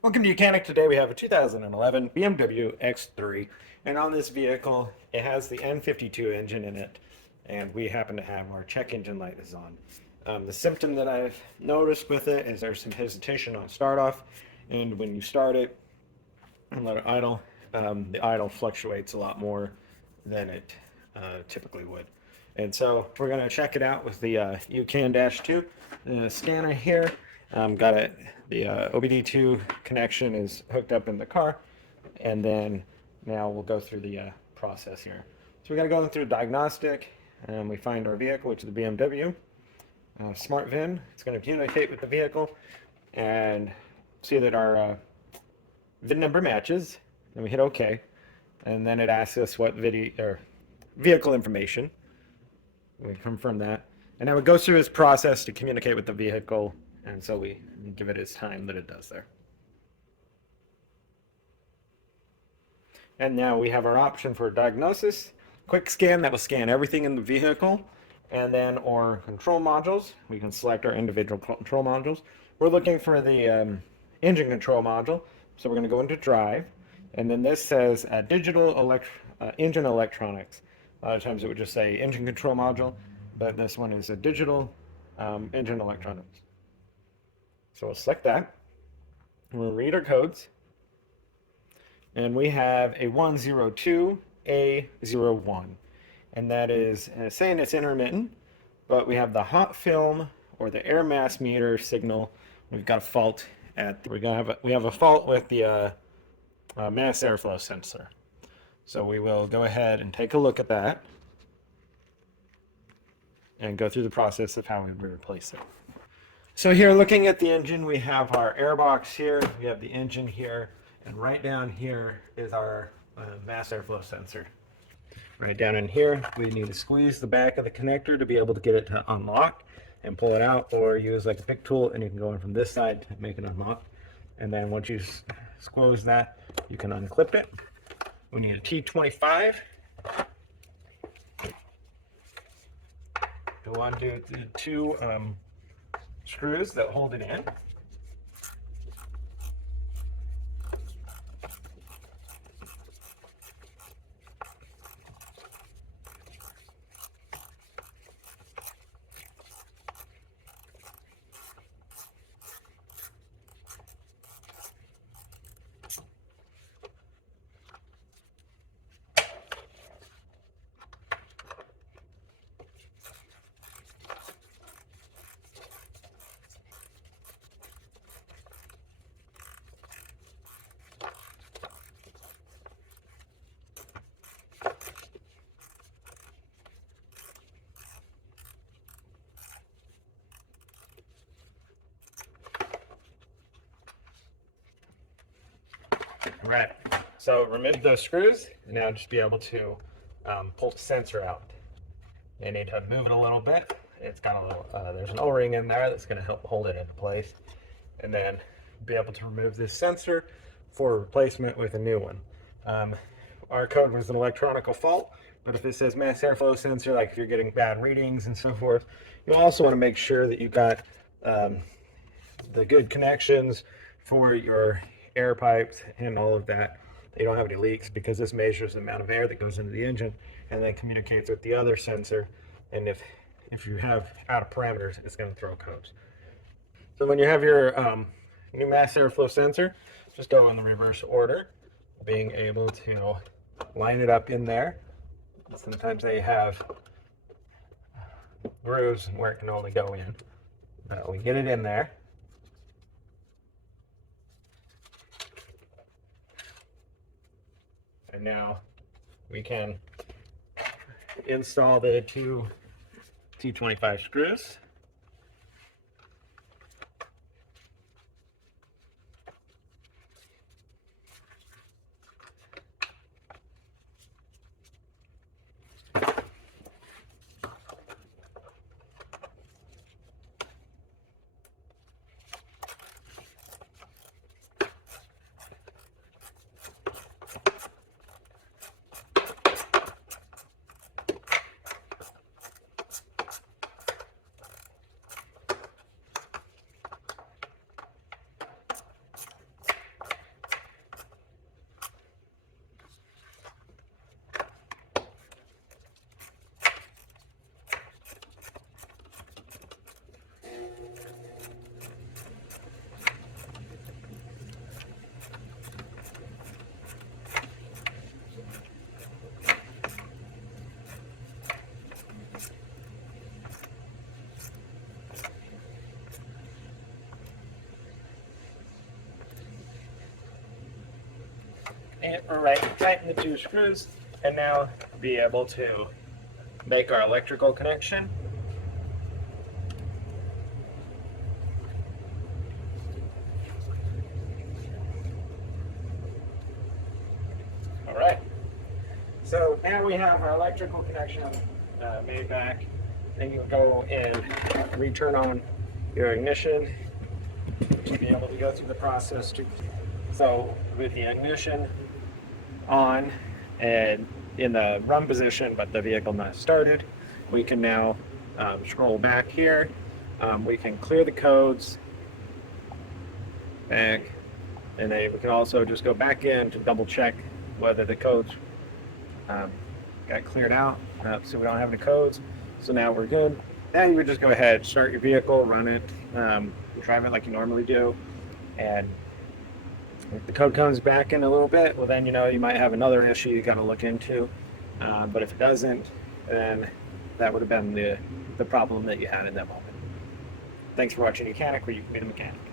Welcome to Mechanic. Today we have a 2011 BMW X3, and on this vehicle it has the N52 engine in it, and we happen to have our check engine light is on. The symptom that I've noticed with it is there's some hesitation on start off, and when you start it and let it idle, the idle fluctuates a lot more than it typically would. And so we're going to check it out with the UCAN-2 scanner here. Got it. The OBD2 connection is hooked up in the car, and then now we'll go through the process here. So we got to go through diagnostic, and we find our vehicle, which is the BMW Smart VIN. It's going to communicate with the vehicle and see that our VIN number matches. Then we hit OK, and then it asks us what video or vehicle information. We confirm that, and now it goes through its process to communicate with the vehicle. And so we give it its time that it does there. And now we have our option for diagnosis. Quick scan, that will scan everything in the vehicle. And then our control modules. We can select our individual control modules. We're looking for the engine control module. So we're going to go into drive. And then this says digital engine electronics. A lot of times it would just say engine control module, but this one is a digital engine electronics. So we'll select that. We'll read our codes. And we have a 102A01. And that is saying it's intermittent, but we have the hot film or the air mass meter signal. We've got a fault we have a fault with the mass airflow sensor. So we will go ahead and take a look at that and go through the process of how we replace it. So here, looking at the engine, we have our airbox here, we have the engine here, and right down here is our mass airflow sensor. Right down in here, we need to squeeze the back of the connector to be able to get it to unlock and pull it out, or use like a pick tool, and you can go in from this side to make it unlock. And then once you squeeze that, you can unclip it. We need a T25 to undo the two screws that hold it in. Right. So remove those screws, and now just be able to pull the sensor out. You need to move it a little bit. It's got a little, there's an O-ring in there that's going to help hold it into place. And then be able to remove this sensor for replacement with a new one. Our code was an electronical fault, but if it says mass airflow sensor, like if you're getting bad readings and so forth, you also want to make sure that you've got the good connections for your air pipes and all of that. You don't have any leaks, because this measures the amount of air that goes into the engine and then communicates with the other sensor. And if you have out of parameters, it's going to throw codes. So when you have your new mass airflow sensor, just go in the reverse order, being able to line it up in there. Sometimes they have grooves where it can only go in. We get it in there. And now we can install the two T25 screws. tighten the two screws, and now be able to make our electrical connection. All right. So now we have our electrical connection made back. Then you go and return on your ignition to be able to go through the process. So with the ignition on and in the run position, but the vehicle not started, we can now scroll back here. We can clear the codes back, and then we can also just go back in to double check whether the codes got cleared out, so we don't have any codes. So now we're good. Then you would just go ahead, start your vehicle, run it, drive it like you normally do, and if the code comes back in a little bit, well then you might have another issue you got to look into. But if it doesn't, then that would have been the problem that you had in that moment. Thanks for watching Mechanic, where you can be a mechanic.